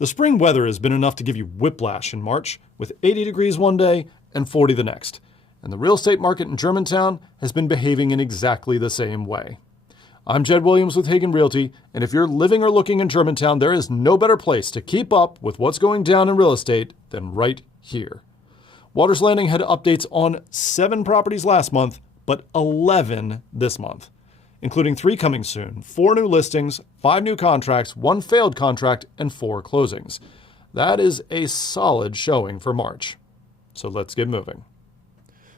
The spring weather has been enough to give you whiplash in March, with 80 degrees one day and 40 the next. And the real estate market in Germantown has been behaving in exactly the same way. I'm Jed Williams with Hagan Realty, and if you're living or looking in Germantown, there is no better place to keep up with what's going down in real estate than right here. Waters Landing had updates on 7 properties last month, but 11 this month, including 3 coming soon, 4 new listings, 5 new contracts, 1 failed contract, and 4 closings. That is a solid showing for March. So let's get moving.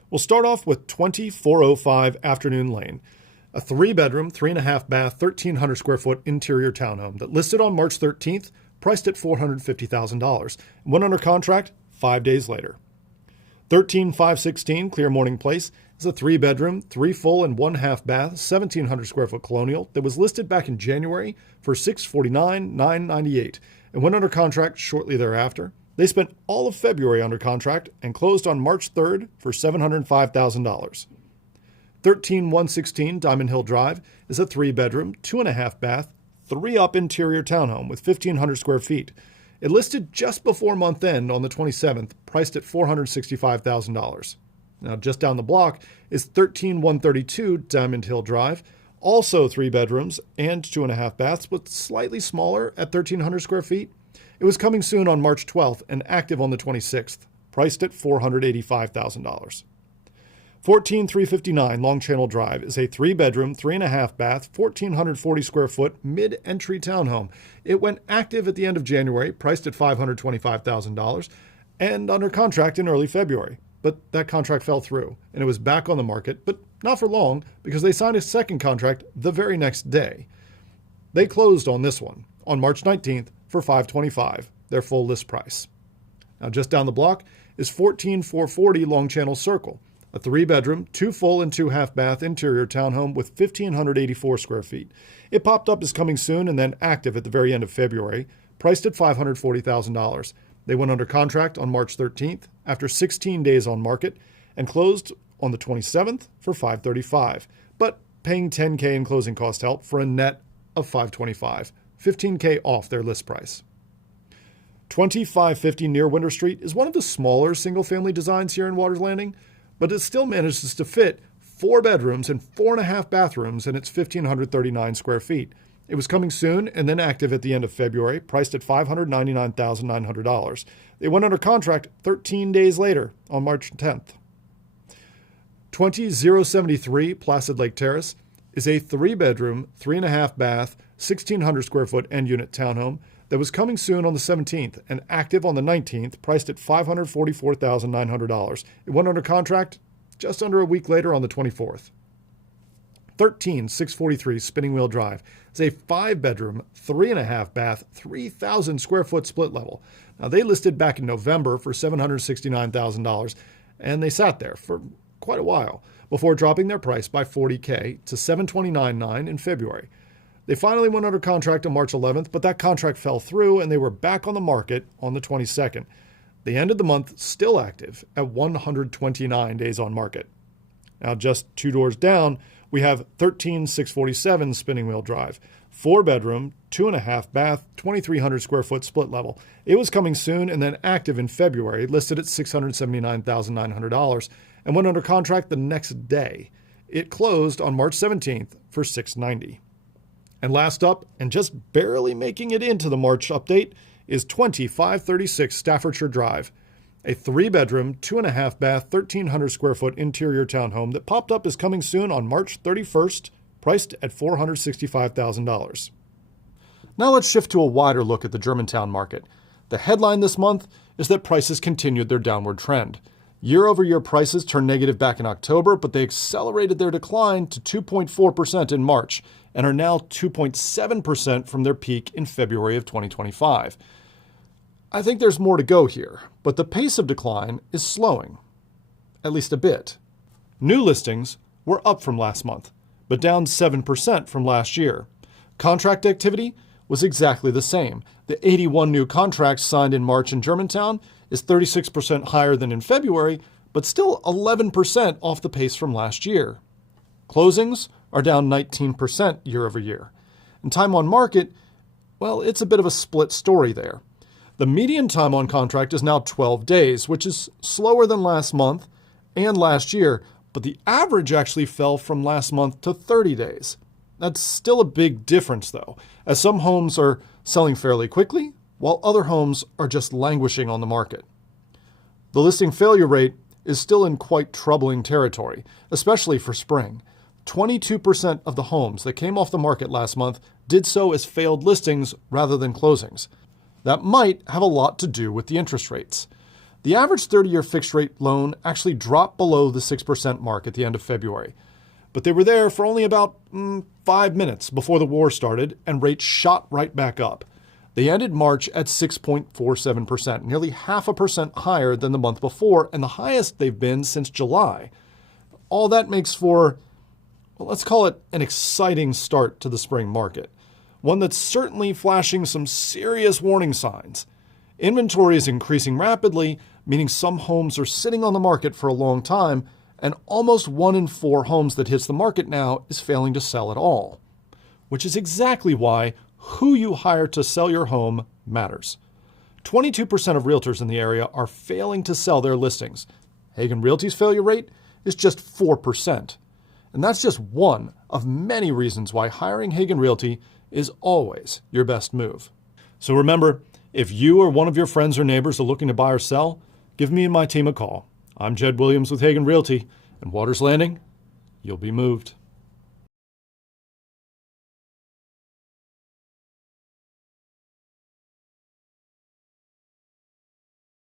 We'll start off with 2405 Afternoon Lane, a 3-bedroom, 3.5-bath, 1,300 square foot interior townhome that listed on March 13th, priced at $450,000, and went under contract 5 days later. 13516 Clear Place is a 3-bedroom, 3 full and 1.5 bath, 1,700 square foot colonial that was listed back in January for $649,998 and went under contract shortly thereafter. They spent all of February under contract and closed on March 3rd for $705,000. 13116 Diamond Hill Drive is a 3-bedroom, 2.5 bath, 3-up interior townhome with 1,500 square feet. It listed just before month end on the 27th, priced at $465,000. Now, just down the block is 13132 Diamond Hill Drive, also 3 bedrooms and 2.5 baths, but slightly smaller at 1,300 square feet. It was coming soon on March 12th and active on the 26th, priced at $485,000. 14359 Long Channel Drive is a 3-bedroom, 3.5 bath, 1,440 square foot mid-entry townhome. It went active at the end of January, priced at $525,000, and under contract in early February. But that contract fell through, and it was back on the market, but not for long, because they signed a second contract the very next day. They closed on this one on March 19th for $525,000, their full list price. Now, just down the block is 14440 Long Channel Circle, a 3-bedroom, 2 full and 2 half-bath interior townhome with 1,584 square feet. It popped up as coming soon and then active at the very end of February, priced at $540,000. They went under contract on March 13th after 16 days on market and closed on the 27th for $535,000, but paying $10,000 in closing cost help for a net of $525,000, $15,000 off their list price. 2550 near Winter Street is one of the smaller single-family designs here in Waters Landing, but it still manages to fit 4 bedrooms and 4.5 bathrooms in its 1,539 square feet. It was coming soon and then active at the end of February, priced at $599,900. They went under contract 13 days later on March 10th. 20073 Placid Lake Terrace is a 3-bedroom, 3.5 bath, 1,600 square foot end unit townhome that was coming soon on the 17th and active on the 19th, priced at $544,900. It went under contract just under a week later on the 24th. 13643 Spinning Wheel Drive is a 5-bedroom, 3.5 bath, 3,000 square foot split level. Now, they listed back in November for $769,000, and they sat there for quite a while before dropping their price by $40,000 to $729,900 in February. They finally went under contract on March 11th, but that contract fell through and they were back on the market on the 22nd. They ended the month still active at 129 days on market. Now, just 2 doors down, we have 13647 Spinning Wheel Drive, 4-bedroom, 2.5 bath, 2,300 square foot split level. It was coming soon and then active in February, listed at $679,900, and went under contract the next day. It closed on March 17th for $690,000. And last up, and just barely making it into the March update, is 2536 Staffordshire Drive, a 3-bedroom, 2.5 bath, 1,300 square foot interior townhome that popped up as coming soon on March 31st, priced at $465,000. Now let's shift to a wider look at the Germantown market. The headline this month is that prices continued their downward trend. Year-over-year prices turned negative back in October, but they accelerated their decline to 2.4% in March and are now 2.7% from their peak in February of 2025. I think there's more to go here, but the pace of decline is slowing, at least a bit. New listings were up from last month, but down 7% from last year. Contract activity was exactly the same. The 81 new contracts signed in March in Germantown is 36% higher than in February, but still 11% off the pace from last year. Closings are down 19% year over year. And time on market, well, it's a bit of a split story there. The median time on contract is now 12 days, which is slower than last month and last year, but the average actually fell from last month to 30 days. That's still a big difference, though, as some homes are selling fairly quickly, while other homes are just languishing on the market. The listing failure rate is still in quite troubling territory, especially for spring. 22% of the homes that came off the market last month did so as failed listings rather than closings. That might have a lot to do with the interest rates. The average 30-year fixed-rate loan actually dropped below the 6% mark at the end of February. But they were there for only about 5 minutes before the war started, and rates shot right back up. They ended March at 6.47%, nearly 0.5% higher than the month before, and the highest they've been since July. All that makes for, well, let's call it an exciting start to the spring market, one that's certainly flashing some serious warning signs. Inventory is increasing rapidly, meaning some homes are sitting on the market for a long time, and almost 1 in 4 homes that hits the market now is failing to sell at all, which is exactly why who you hire to sell your home matters. 22% of realtors in the area are failing to sell their listings. Hagan Realty's failure rate is just 4%. And that's just one of many reasons why hiring Hagan Realty is always your best move. So remember, if you or one of your friends or neighbors are looking to buy or sell, give me and my team a call. I'm Jed Williams with Hagan Realty, and Waters Landing, you'll be moved.